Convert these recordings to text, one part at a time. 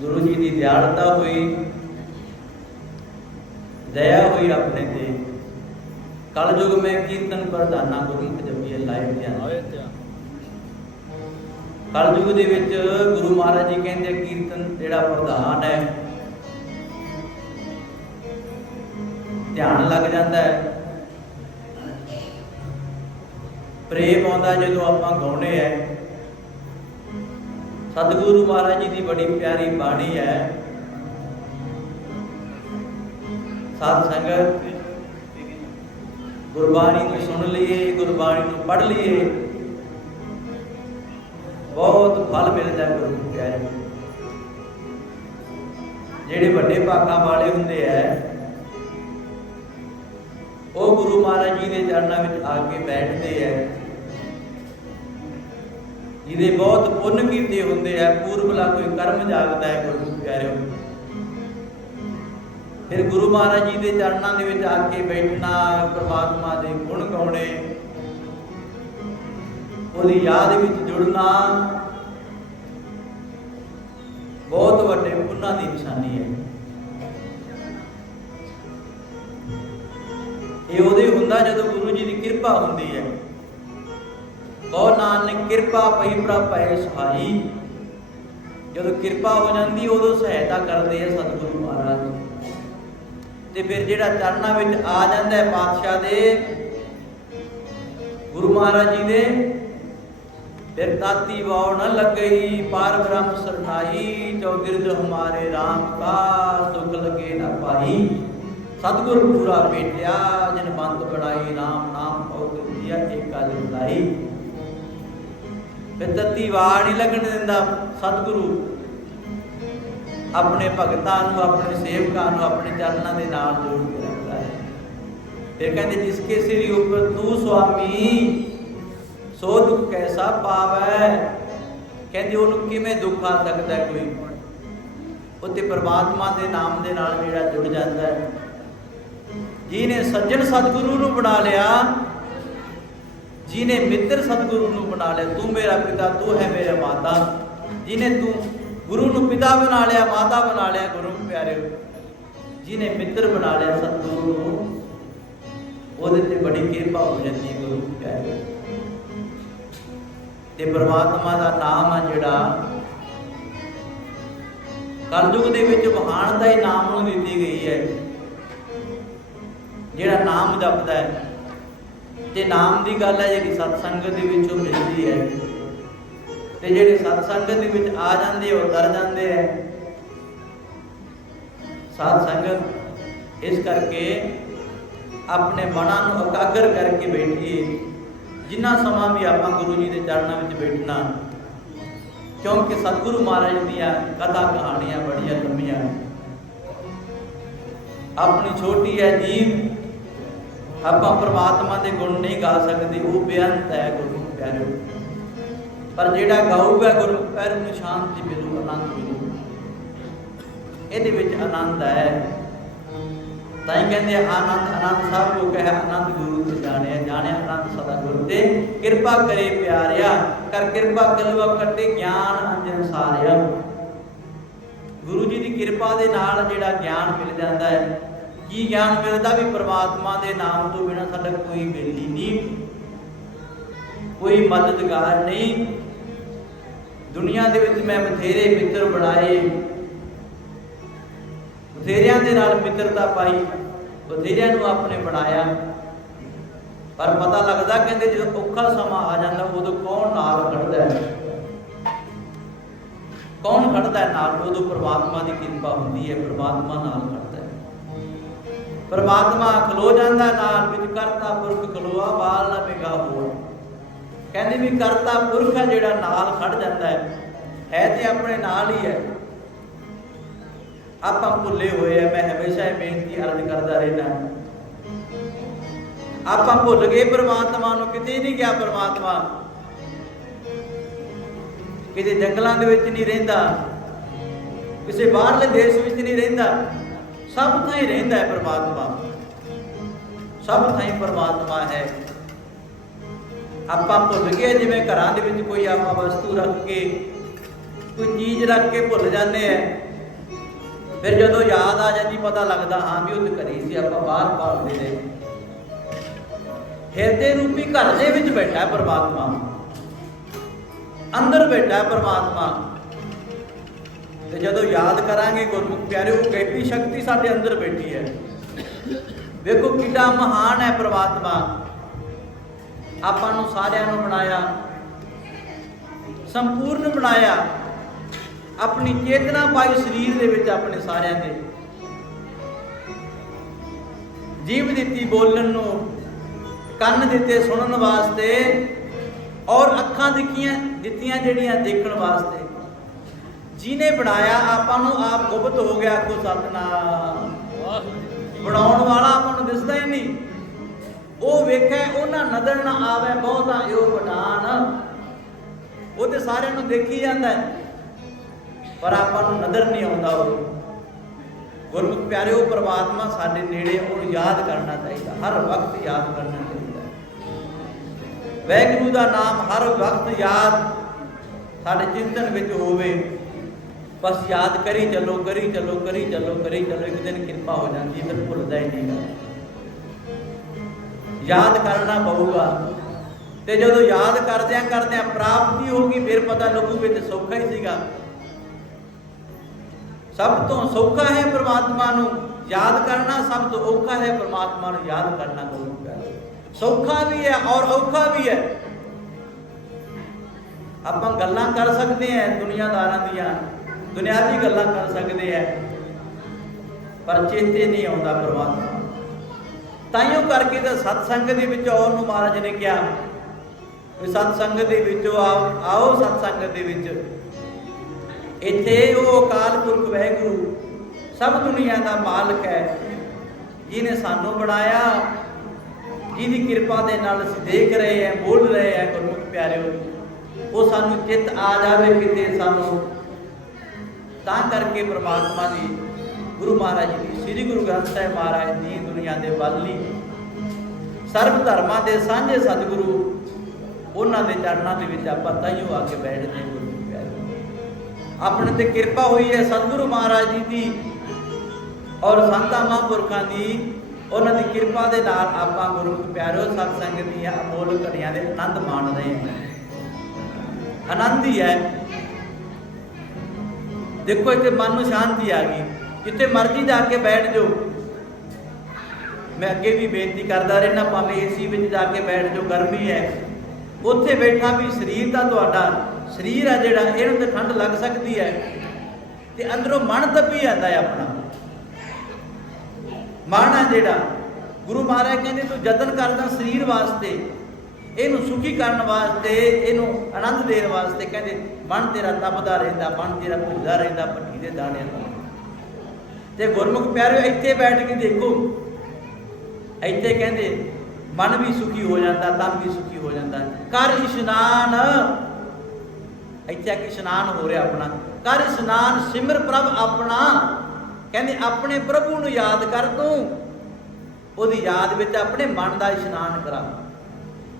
ਗੁਰੂ ਜੀ ਦੀ ਦਿਆਲਤਾ ਹੋਈ ਦਇਆ ਹੋਈ ਆਪਣੇ ਤੇ। ਕਲ ਯੁਗ ਮੈਂ ਕੀਰਤਨ ਪ੍ਰਧਾਨਾ ਗੁਰਮੁਖ ਜਪੀਏ ਲਾਇ ਧਿਆਨ ਕਲ ਯੁਗ ਦੇ ਵਿੱਚ ਗੁਰੂ ਮਹਾਰਾਜ ਜੀ ਕਹਿੰਦੇ ਕੀਰਤਨ ਜਿਹੜਾ ਪ੍ਰਧਾਨ ਹੈ ਧਿਆਨ ਲੱਗ ਜਾਂਦਾ ਹੈ। ਪ੍ਰੇਮ ਆਉਂਦਾ ਜਦੋਂ ਆਪਾਂ ਗਾਉਣੇ ਹੈ ਸਤਿਗੁਰੂ ਮਹਾਰਾਜ ਜੀ ਦੀ ਬੜੀ ਪਿਆਰੀ ਬਾਣੀ ਹੈ। ਸਾਧ ਸੰਗਤ, ਗੁਰਬਾਣੀ ਨੂੰ ਸੁਣ ਲਈਏ, ਗੁਰਬਾਣੀ ਨੂੰ ਪੜ੍ਹ ਲਈਏ। ਬਹੁਤ ਫਲ ਮਿਲਦਾ ਹੈ ਗੁਰੂ ਪਿਆਰੇ ਜਿਹੜੇ ਵੱਡੇ ਭਾਗਾਂ ਵਾਲੇ ਹੁੰਦੇ ਐ ਉਹ ਗੁਰੂ ਮਹਾਰਾਜ ਜੀ ਦੇ ਚਰਨਾਂ ਵਿੱਚ ਆ ਕੇ ਬੈਠਦੇ ਐ ਜਿਹਦੇ ਬਹੁਤ ਪੁੰਨ ਕੀਤੇ ਹੁੰਦੇ ਐ ਪੂਰਬਲਾ ਕੋਈ ਕਰਮ ਜਾਗਦਾ ਹੈ ਗੁਰੂ ਪਿਆਰਿਓ ਫਿਰ ਗੁਰੂ ਮਹਾਰਾਜ ਜੀ ਦੇ ਚਰਨਾਂ ਦੇ ਵਿੱਚ ਆ ਕੇ ਬੈਠਣਾ, ਪ੍ਰਮਾਤਮਾ ਦੇ ਗੁਣ ਗਾਉਣੇ, ਉਹਦੀ ਯਾਦ ਵਿੱਚ ਜੁੜਨਾ, ਬਹੁਤ ਵੱਡੇ ਪੁੰਨਾਂ ਦੀ ਨਿਸ਼ਾਨੀ ਹੈ। ਇਹ ਉਹਦੇ ਹੁੰਦਾ ਜਦੋਂ ਗੁਰੂ ਜੀ ਦੀ ਕਿਰਪਾ ਹੁੰਦੀ ਹੈ। ਕੋ ਨਾਨਕ ਕਿਰਪਾ ਪਈ ਪ੍ਰਭ ਹੈ ਸਹਾਈ। ਜਦੋਂ ਕਿਰਪਾ ਹੋ ਜਾਂਦੀ, ਉਦੋਂ ਸਹਾਇਤਾ ਕਰਦੇ ਆ ਸਤਿਗੁਰੂ ਮਹਾਰਾਜ। ਤੇ ਫਿਰ ਜਿਹੜਾ ਚਰਨਾਂ ਵਿੱਚ ਆ ਜਾਂਦਾ ਹੈ ਪਾਤਸ਼ਾਹ ਦੇ, ਗੁਰੂ ਮਹਾਰਾਜ ਜੀ ਦੇ, ਫਿਰ ਤਾਤੀ ਵਾਉ ਨ ਲੱਗਈ, ਪਾਰ ਬ੍ਰਹਮ ਸਰਨਾਈ ਜੋ ਗਿਰਜ ਹਮਾਰੇ RAM ਕਾ ਸੁਖ ਲਗੇ ਨਾ ਪਾਈ। ਸਤਿਗੁਰ ਪੂਰਾ ਭੇਟਿਆ ਜਿਨ ਬੰਤ ਬਣਾਈ ਨਾਮ ਨਾਮ ਪਉ ਦਿਆ ਏਕਾ ਲਿਲਾਈ ਫਿਰ ਤਤੀ ਵਾਰ ਨਹੀਂ ਲੱਗਣ ਦਿੰਦਾ ਸਤਿਗੁਰੂ। ਆਪਣੇ ਭਗਤਾਂ ਨੂੰ, ਆਪਣੇ ਸੇਵਕਾਂ ਨੂੰ, ਆਪਣੇ ਚਰਨਾਂ ਦੇ ਨਾਲ ਜੋੜ ਕੇ ਰੱਖਦਾ ਹੈ। ਫਿਰ ਕਹਿੰਦੇ, ਜਿਸ ਕੇ ਸਿਰ ਉੱਪਰ ਤੂੰ ਸੁਆਮੀ, ਸੋ ਦੁੱਖ ਕੈਸਾ ਪਾਵੈ? ਕਹਿੰਦੇ, ਉਹਨੂੰ ਕਿਵੇਂ ਦੁੱਖ ਆ ਸਕਦਾ ਹੈ ਕੋਈ ਉੱਤੇ ਪ੍ਰਮਾਤਮਾ ਦੇ ਨਾਮ ਦੇ ਨਾਲ ਜਿਹੜਾ ਜੁੜ ਜਾਂਦਾ ਹੈ। ਜਿਹਨੇ ਸੱਜਣ ਸਤਿਗੁਰੂ ਨੂੰ ਬਣਾ ਲਿਆ ਜਿਹਨੇ ਮਿੱਤਰ ਸਤਿਗੁਰੂ ਨੂੰ ਬਣਾ ਲਿਆ, ਤੂੰ ਮੇਰਾ ਪਿਤਾ, ਤੂੰ ਹੈ ਮੇਰਾ ਮਾਤਾ। ਜਿਹਨੇ ਤੂੰ ਗੁਰੂ ਨੂੰ ਪਿਤਾ ਬਣਾ ਲਿਆ, ਮਾਤਾ ਬਣਾ ਲਿਆ, ਗੁਰੂ ਪਿਆਰਿਓ। ਜਿਹਨੇ ਮਿੱਤਰ ਬਣਾ ਲਿਆ ਸਤਿਗੁਰੂ ਨੂੰ, ਉਹਦੇ ਤੇ ਬੜੀ ਕਿਰਪਾ ਹੋ ਜਾਂਦੀ ਹੈ ਗੁਰੂ ਪਿਆਰਿਓ ਤੇ ਪ੍ਰਮਾਤਮਾ ਦਾ ਨਾਮ ਆ ਜਿਹੜਾ, ਕਲਯੁਗ ਦੇ ਵਿੱਚ ਮਹਾਨਤਾ ਹੀ ਨਾਮ ਨੂੰ ਦਿੱਤੀ ਗਈ ਹੈ। ਜਿਹੜਾ ਨਾਮ ਜਪਦਾ ਹੈ। ਤੇ ਨਾਮ ਦੀ ਗੱਲ ਹੈ ਜਿਹੜੀ ਸਤਸੰਗ ਦੇ ਵਿੱਚੋਂ ਮਿਲਦੀ ਹੈ। ਤੇ ਜਿਹੜੇ ਸਤਸੰਗ ਦੇ ਵਿੱਚ ਆ ਜਾਂਦੇ ਉਹ ਤਰ ਜਾਂਦੇ ਹੈ ਸਾਧ ਸੰਗਤ ਇਸ ਕਰਕੇ ਆਪਣੇ ਮਨਾਂ ਨੂੰ ਇਕਾਗਰ ਕਰਕੇ ਬੈਠੀਏ, ਜਿੰਨਾ ਸਮਾਂ ਵੀ ਆਪਾਂ ਗੁਰੂ ਜੀ ਦੇ ਚਰਨਾਂ ਵਿੱਚ ਬੈਠਣਾ। ਕਿਉਂਕਿ ਸਤਿਗੁਰੂ ਮਹਾਰਾਜ ਦੀਆਂ ਕਥਾ ਕਹਾਣੀਆਂ ਬੜੀਆਂ ਲੰਮੀਆਂ ਆਪਣੀ ਛੋਟੀ ਹੈ ਜੀਵ ਆਪਾਂ ਪ੍ਰਮਾਤਮਾ ਦੇ ਗੁਣ ਨਹੀਂ ਗਾ ਸਕਦੇ, ਉਹ ਬੇਅੰਤ ਹੈ ਗੁਰੂ ਪਿਆਰਿਓ। ਪਰ ਜਿਹੜਾ ਗਾਊਗਾ ਗੁਰੂ ਪਿਆਰੇ ਨੂੰ ਸ਼ਾਂਤੀ ਮਿਲੂ, ਆਨੰਦ ਮਿਲੂ। ਇਹਦੇ ਵਿੱਚ ਆਨੰਦ ਹੈ। ਤਾਂ ਹੀ ਕਹਿੰਦੇ ਆਨੰਦ ਆਨੰਦ ਸਭ ਕੋ ਕਹੇ ਆਨੰਦ ਗੁਰੂ ਤੇ ਜਾਣਿਆ ਜਾਣਿਆ ਆਨੰਦ ਸਦਾ ਗੁਰੂ ਤੇ ਕਿਰਪਾ ਕਰੇ ਪਿਆਰਿਆ, ਕਰ ਕਿਰਪਾ ਕਲਵਾ ਕੱਟੇ ਗਿਆਨ ਅੰਜਨ ਸਾਰਿਆ। ਗੁਰੂ ਜੀ ਦੀ ਕਿਰਪਾ ਦੇ ਨਾਲ ਜਿਹੜਾ ਗਿਆਨ ਮਿਲ ਜਾਂਦਾ ਹੈ ਕੀ ਗਿਆਨ ਮਿਲਦਾ ਵੀ ਪ੍ਰਮਾਤਮਾ ਦੇ ਨਾਮ ਤੋਂ ਬਿਨਾ ਸਾਡਾ ਕੋਈ ਬੇਲੀ ਨਹੀਂ? ਕੋਈ ਮਦਦਗਾਰ ਨਹੀਂ? ਦੁਨੀਆ ਦੇ ਵਿੱਚ ਮੈਂ ਬਥੇਰੇ ਮਿੱਤਰ ਬਣਾਏ। ਬਥੇਰਿਆਂ ਦੇ ਨਾਲ ਮਿੱਤਰਤਾ ਪਾਈ, ਬਥੇਰਿਆਂ ਨੂੰ ਆਪਣੇ ਬਣਾਇਆ। ਪਰ ਪਤਾ ਲੱਗਦਾ ਕਹਿੰਦੇ ਜਦੋਂ ਔਖਾ ਸਮਾਂ ਆ ਜਾਂਦਾ, ਉਦੋਂ ਕੌਣ ਨਾਲ ਖੜਦਾ ਹੈ? ਕੌਣ ਖੜਦਾ ਹੈ ਨਾਲ? ਉਦੋਂ ਪ੍ਰਮਾਤਮਾ ਦੀ ਕਿਰਪਾ ਹੁੰਦੀ ਹੈ, ਪ੍ਰਮਾਤਮਾ ਨਾਲ ਖੜਦਾ ਹੈ। ਪਰਮਾਤਮਾ ਖਲੋ ਜਾਂਦਾ ਨਾਲ ਵਿੱਚ, ਕਰਤਾ ਪੁਰਖ ਖਲੋਆ ਬਾਲ ਨਾ ਬਿਗਾ ਹੋਰ ਕਹਿੰਦੇ ਵੀ ਕਰਤਾ ਪੁਰਖ ਹੈ ਜਿਹੜਾ ਨਾਲ ਖੜ ਜਾਂਦਾ ਹੈ। ਹੈ ਤੇ ਆਪਣੇ ਨਾਲ ਹੀ ਹੈ। ਆਪਾਂ ਭੁੱਲੇ ਹੋਏ ਆ, ਮੈਂ ਹਮੇਸ਼ਾ ਇਹ ਬੇਨਤੀ ਅਰਜ਼ ਕਰਦਾ ਰਹਿਣਾ ਆਪਾਂ ਭੁੱਲ ਗਏ ਪਰਮਾਤਮਾ ਨੂੰ, ਕਿਤੇ ਨਹੀਂ ਗਿਆ ਪ੍ਰਮਾਤਮਾ। ਕਿਤੇ ਜੰਗਲਾਂ ਦੇ ਵਿੱਚ ਨਹੀਂ ਰਹਿੰਦਾ। ਕਿਸੇ ਬਾਹਰਲੇ ਦੇਸ਼ ਵਿੱਚ ਨਹੀਂ ਰਹਿੰਦਾ। ਸਭ ਥਾਂ ਹੀ ਰਹਿੰਦਾ ਹੈ ਪਰਮਾਤਮਾ। ਸਭ ਥਾਂ ਹੀ ਪ੍ਰਮਾਤਮਾ ਹੈ। ਆਪਾਂ ਭੁੱਲ ਗਏ, ਜਿਵੇਂ ਘਰਾਂ ਦੇ ਵਿੱਚ ਕੋਈ ਆਪਾਂ ਵਸਤੂ ਰੱਖ ਕੇ, ਕੋਈ ਚੀਜ਼ ਰੱਖ ਕੇ ਭੁੱਲ ਜਾਂਦੇ ਆ। ਫਿਰ ਜਦੋਂ ਯਾਦ ਆ ਜਾਂਦੀ, ਪਤਾ ਲੱਗਦਾ, ਹਾਂ ਵੀ ਉਹ ਤੇ ਘਰੇ ਸੀ, ਆਪਾਂ ਬਾਹਰ ਭਾਲਦੇ ਨੇ। ਹਿਰਦੇ ਰੂਪੀ ਘਰ ਦੇ ਵਿੱਚ ਬੈਠਾ ਹੈ ਪ੍ਰਮਾਤਮਾ। ਅੰਦਰ ਬੈਠਾ ਹੈ ਪ੍ਰਮਾਤਮਾ। ਤੇ ਜਦੋਂ ਯਾਦ ਕਰਾਂਗੇ ਗੁਰਮੁਖ ਪਿਆਰੇ, ਉਹ ਕੈਪੀ ਸ਼ਕਤੀ ਸਾਡੇ ਅੰਦਰ ਬੈਠੀ ਹੈ। ਵੇਖੋ ਕਿੰਨਾ ਮਹਾਨ ਹੈ ਪ੍ਰਮਾਤਮਾ। ਆਪਾਂ ਨੂੰ ਸਾਰਿਆਂ ਨੂੰ ਬਣਾਇਆ। ਸੰਪੂਰਨ ਬਣਾਇਆ। ਆਪਣੀ ਚੇਤਨਾ ਪਾਈ ਸਰੀਰ ਦੇ ਵਿੱਚ ਆਪਣੇ ਸਾਰਿਆਂ ਦੇ। ਜੀਵ ਦਿੱਤੀ ਬੋਲਣ ਨੂੰ, ਕੰਨ ਦਿੱਤੇ ਸੁਣਨ ਵਾਸਤੇ ਔਰ ਅੱਖਾਂ ਦਿੱਤੀਆਂ ਦਿੱਤੀਆਂ ਜਿਹੜੀਆਂ ਦੇਖਣ ਵਾਸਤੇ। ਜਿਹਨੇ ਬਣਾਇਆ ਆਪਾਂ ਨੂੰ ਆਪ ਗੁਪਤ ਹੋ ਗਿਆ ਕੋ ਸਤਨਾਮ। ਬਣਾਉਣ ਵਾਲਾ ਆਪਾਂ ਨੂੰ ਦਿਸਦਾ ਹੀ ਨਹੀਂ। ਉਹ ਵੇਖੇ, ਉਹਨਾਂ ਨਜ਼ਰ ਨਾ ਆਵੇ, ਬਹੁਤਾ ਇਹੋ ਵਡਾਨ ਉਹ ਤੇ ਸਾਰਿਆਂ ਨੂੰ ਦੇਖੀ ਜਾਂਦਾ ਹੈ। ਪਰ ਆਪਾਂ ਨੂੰ ਨਜ਼ਰ ਨਹੀਂ ਆਉਂਦਾ ਉਹ। ਗੁਰਮੁਖ ਪਿਆਰਿਓ, ਪ੍ਰਮਾਤਮਾ ਸਾਡੇ ਨੇੜੇ ਉਹਨੂੰ ਯਾਦ ਕਰਨਾ ਚਾਹੀਦਾ। ਹਰ ਵਕਤ ਯਾਦ ਕਰਨਾ ਚਾਹੀਦਾ ਵੈਗੁਰੂ ਦਾ ਨਾਮ ਹਰ ਵਕਤ ਯਾਦ ਸਾਡੇ ਚਿੰਤਨ ਵਿੱਚ ਹੋਵੇ। ਬਸ ਯਾਦ ਕਰੀ, ਚੱਲੋ ਕਰੀ ਚੱਲੋ ਕਰੀ ਚੱਲੋ ਕਰੀ, ਚੱਲੋ ਇੱਕ ਦਿਨ ਕਿਰਪਾ ਹੋ ਜਾਂਦੀ ਹੈ, ਫਿਰ ਭੁੱਲਦਾ ਹੀ ਨਹੀਂਗਾ ਯਾਦ ਕਰਨਾ ਪਊਗਾ। ਤੇ ਜਦੋਂ ਯਾਦ ਕਰਦਿਆਂ ਕਰਦਿਆਂ ਪ੍ਰਾਪਤੀ ਹੋਗੀ ਫਿਰ ਪਤਾ ਲੱਗੂ ਵੀ ਤੇ ਸੌਖਾ ਹੀ ਸੀਗਾ। ਸਭ ਤੋਂ ਸੌਖਾ ਹੈ ਪ੍ਰਮਾਤਮਾ ਨੂੰ ਯਾਦ ਕਰਨਾ, ਸਭ ਤੋਂ ਔਖਾ ਹੈ ਪ੍ਰਮਾਤਮਾ ਨੂੰ ਯਾਦ ਕਰਨਾ ਕਰੂਗਾ ਸੌਖਾ ਵੀ ਹੈ ਔਰ ਔਖਾ ਵੀ ਹੈ। ਆਪਾਂ ਗੱਲਾਂ ਕਰ ਸਕਦੇ ਹਾਂ ਦੁਨੀਆਦਾਰਾਂ ਦੀਆਂ। ਦੁਨਿਆਵੀ ਗੱਲਾਂ ਕਰ ਸਕਦੇ ਹਾਂ, ਪਰ ਚੇਤੇ ਨਹੀਂ ਆਉਂਦਾ ਪ੍ਰਮਾਤਮਾ। ਤਾਈਓ ਕਰਕੇ ਤਾਂ ਸਤਸੰਗ ਦੇ ਵਿੱਚ ਆਉਣ ਨੂੰ ਮਹਾਰਾਜ ਨੇ ਕਿਹਾ ਵੀ ਸਤਸੰਗ ਦੇ ਵਿੱਚੋਂ ਆਓ ਆਓ ਸਤਸੰਗ ਦੇ ਵਿੱਚ। ਇੱਥੇ ਉਹ ਅਕਾਲ ਪੁਰਖ ਵਹਿਗੁਰੂ ਸਭ ਦੁਨੀਆ ਦਾ ਮਾਲਕ ਹੈ, ਜਿਹਨੇ ਸਾਨੂੰ ਬਣਾਇਆ, ਜਿਹਦੀ ਕਿਰਪਾ ਦੇ ਨਾਲ ਅਸੀਂ ਦੇਖ ਰਹੇ ਹਾਂ, ਬੋਲ ਰਹੇ ਹਾਂ ਗੁਰਮੁਖ ਪਿਆਰਿਓ। ਉਹ ਸਾਨੂੰ ਚਿੱਤ ਆ ਜਾਵੇ ਕਿਤੇ ਸਾਨੂੰ ਤਾਂ ਕਰਕੇ ਪ੍ਰਮਾਤਮਾ ਦੀ ਗੁਰੂ ਮਹਾਰਾਜ ਜੀ ਸ੍ਰੀ ਗੁਰੂ ਗ੍ਰੰਥ ਸਾਹਿਬ ਮਹਾਰਾਜ ਦੀ ਦੁਨੀਆ ਦੇ ਵੱਲ ਵਾਲੀ ਸਰਬ ਧਰਮਾਂ ਦੇ ਸਾਂਝੇ ਸਤਿਗੁਰੂ, ਉਹਨਾਂ ਦੇ ਚਰਨਾਂ ਦੇ ਵਿੱਚ ਆਪਾਂ ਤਾਈਓ ਆ ਕੇ ਬੈਠਦੇ ਹਾਂ ਗੁਰੂ ਪਿਆਰੇ। ਆਪਣੇ ਤੇ ਕਿਰਪਾ ਹੋਈ ਹੈ ਸਤਿਗੁਰੂ ਮਹਾਰਾਜ ਜੀ ਦੀ ਔਰ ਸੰਤਾਂ ਮਹਾਂਪੁਰਖਾਂ ਦੀ, ਉਹਨਾਂ ਦੀ ਕਿਰਪਾ ਦੇ ਨਾਲ ਆਪਾਂ ਗੁਰੂ ਪਿਆਰੋ ਸਤ ਸੰਗਤ ਦੀਆਂ ਅਮੋਲ ਘੜੀਆਂ ਦੇ ਆਨੰਦ ਮਾਣ ਰਹੇ ਹਾਂ। ਆਨੰਦ ਹੀ ਹੈ ਦੇਖੋ ਇੱਥੇ ਮਨ ਨੂੰ ਸ਼ਾਂਤੀ ਆ ਗਈ। ਜਿੱਥੇ ਮਰਜ਼ੀ ਜਾ ਕੇ ਬੈਠ ਜਾਓ। ਮੈਂ ਅੱਗੇ ਵੀ ਬੇਨਤੀ ਕਰਦਾ ਰਹਿਣਾ ਭਾਵੇਂ ਏਸੀ ਵਿੱਚ ਜਾ ਕੇ ਬੈਠ ਜਾਓ, ਗਰਮੀ ਹੈ। ਉੱਥੇ ਬੈਠਾ ਵੀ ਸਰੀਰ ਦਾ ਤੁਹਾਡਾ, ਸਰੀਰ ਆ ਜਿਹੜਾ, ਇਹਨੂੰ ਤੇ ਠੰਡ ਲੱਗ ਸਕਦੀ ਹੈ। ਤੇ ਅੰਦਰੋਂ ਮਨ ਦੱਬੀ ਜਾਂਦਾ ਹੈ ਆਪਣਾ। ਮਨ ਆ ਜਿਹੜਾ, ਗੁਰੂ ਮਹਾਰਾਜ ਕਹਿੰਦੇ, ਤੂੰ ਯਤਨ ਕਰਦਾ ਸਰੀਰ ਵਾਸਤੇ, ਇਹਨੂੰ ਸੁਖੀ ਕਰਨ ਵਾਸਤੇ, ਇਹਨੂੰ ਆਨੰਦ ਦੇਣ ਵਾਸਤੇ, ਕਹਿੰਦੇ ਮਨ ਤੇਰਾ ਤਪਦਾ ਰਹਿੰਦਾ, ਮਨ ਤੇਰਾ ਭੁੱਲਦਾ ਰਹਿੰਦਾ ਪੱਠੀ ਦੇ ਦਾਣਿਆਂ ਤੋਂ ਤੇ ਗੁਰਮੁਖ ਪਿਆਰਿਓ, ਇੱਥੇ ਬੈਠ ਕੇ ਦੇਖੋ। ਇੱਥੇ ਕਹਿੰਦੇ, ਮਨ ਵੀ ਸੁਖੀ ਹੋ ਜਾਂਦਾ, ਤਨ ਵੀ ਸੁਖੀ ਹੋ ਜਾਂਦਾ। ਕਰ ਇਸ਼ਨਾਨ। ਇੱਥੇ ਆ ਕੇ ਇਸ਼ਨਾਨ ਹੋ ਰਿਹਾ ਆਪਣਾ। ਕਰ ਇਸ਼ਨਾਨ, ਸਿਮਰ ਪ੍ਰਭ ਆਪਣਾ। ਕਹਿੰਦੇ, ਆਪਣੇ ਪ੍ਰਭੂ ਨੂੰ ਯਾਦ ਕਰ ਤੂੰ। ਉਹਦੀ ਯਾਦ ਵਿੱਚ ਆਪਣੇ ਮਨ ਦਾ ਇਸ਼ਨਾਨ ਕਰਾ।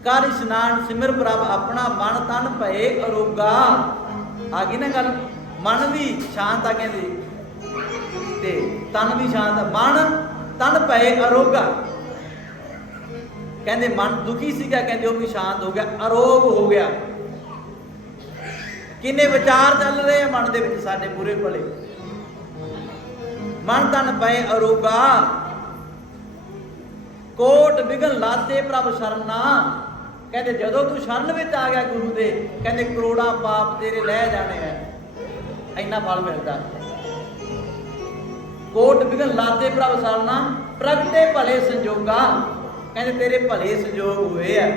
ਕਰ ਇਸ਼ਨਾਨ ਸਿਮਰ ਪ੍ਰਭ ਆਪਣਾ ਮਨ ਤਨ ਭਏ ਅਰੋਗਾ ਆ ਗਈ ਨਾ ਗੱਲ? ਮਨ ਵੀ ਸ਼ਾਂਤ ਆ ਕਹਿੰਦੇ। ਤੇ ਤਨ ਵੀ ਸ਼ਾਂਤ ਆ। ਮਨ ਤਨ ਭਏ ਅਰੋਗਾ ਕਹਿੰਦੇ ਮਨ ਦੁਖੀ ਸੀਗਾ, ਕਹਿੰਦੇ ਉਹ ਵੀ ਸ਼ਾਂਤ ਹੋ ਗਿਆ, ਅਰੋਗ ਹੋ ਗਿਆ। ਕਿੰਨੇ ਵਿਚਾਰ ਚੱਲ ਰਹੇ ਆ ਮਨ ਦੇ ਵਿੱਚ ਸਾਡੇ ਬੁਰੇ ਭਲੇ। ਮਨ ਤਨ ਪਏ ਅਰੋਗਾ ਕੋਟ ਬਿਗਨ ਲਾਤੇ ਪ੍ਰਭ ਸ਼ਰਨਾ। ਕਹਿੰਦੇ ਜਦੋਂ ਤੂੰ ਸ਼ਰਨ ਵਿੱਚ ਆ ਗਿਆ ਗੁਰੂ ਦੇ, ਕਹਿੰਦੇ ਕਰੋੜਾਂ ਪਾਪ ਤੇਰੇ ਲੈ ਜਾਣੇ ਆ। ਇੰਨਾ ਫਲ ਮਿਲਦਾ। ਕੋਟ ਬਿਗਨ ਲਾਤੇ ਪ੍ਰਭ ਸ਼ਰਨਾ ਪ੍ਰਗਟੇ ਭਲੇ ਸੰਜੋਗਾ। ਕਹਿੰਦੇ ਤੇਰੇ ਭਲੇ ਸੰਜੋਗ ਹੋਏ ਆ।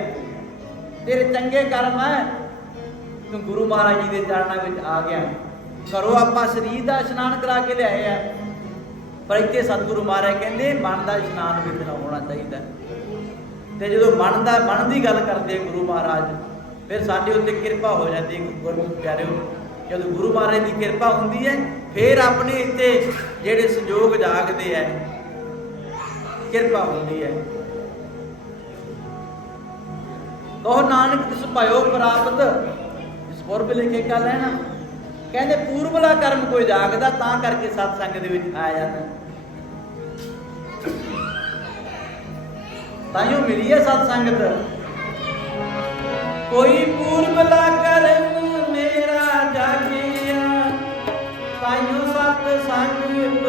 ਤੇਰੇ ਚੰਗੇ ਕਰਮ ਹੈ ਤੂੰ ਗੁਰੂ ਮਹਾਰਾਜ ਜੀ ਦੇ ਚਰਨਾਂ ਵਿੱਚ ਆ ਗਿਆ। ਘਰੋਂ ਆਪਾਂ ਸਰੀਰ ਦਾ ਇਸ਼ਨਾਨ ਕਰਾ ਕੇ ਲਿਆਏ ਆ। ਪਰ ਇੱਥੇ ਸਤਿਗੁਰੂ ਮਹਾਰਾਜ ਕਹਿੰਦੇ, ਮਨ ਦਾ ਇਸ਼ਨਾਨ ਵੀ ਤੇਰਾ ਹੋਣਾ ਚਾਹੀਦਾ। ਤੇ ਜਦੋਂ ਮਨ ਦਾ ਮਨ ਦੀ ਗੱਲ ਕਰਦੇ ਗੁਰੂ ਮਹਾਰਾਜ, ਫਿਰ ਸਾਡੇ ਉੱਤੇ ਕਿਰਪਾ ਹੋ ਜਾਂਦੀ ਹੈ ਗੁਰਮੁਖ ਪਿਆਰਿਓ। ਜਦੋਂ ਗੁਰੂ ਮਹਾਰਾਜ ਦੀ ਕਿਰਪਾ ਹੁੰਦੀ ਹੈ, ਫਿਰ ਆਪਣੇ ਇੱਥੇ ਜਿਹੜੇ ਸੰਜੋਗ ਜਾਗਦੇ ਐ, ਕਿਰਪਾ ਹੁੰਦੀ ਹੈ ਉਹ ਨਾਨਕ, ਤਿਸ ਭਇਓ ਪ੍ਰਾਪਤ। ਇਸ ਪੁਰਬ ਲਿਖੇ ਕਾ ਲੈਣਾ ਕਹਿੰਦੇ ਪੂਰਬਲਾ ਕਰਮ ਕੋਈ ਜਾਗਦਾ, ਤਾਂ ਕਰਕੇ ਸਤ ਸੰਗ ਦੇ ਵਿੱਚ ਆਇਆ ਜਾਂਦਾ। ਤਾਈਓ ਮਿਲੀ ਹੈ ਸਤ ਸੰਗਤ। ਕੋਈ ਪੂਰਬਲਾ ਕਰਮ ਮੇਰਾ ਜਾਗਿਆ ਤਾਈਓ ਸਤ ਸੰਗਤ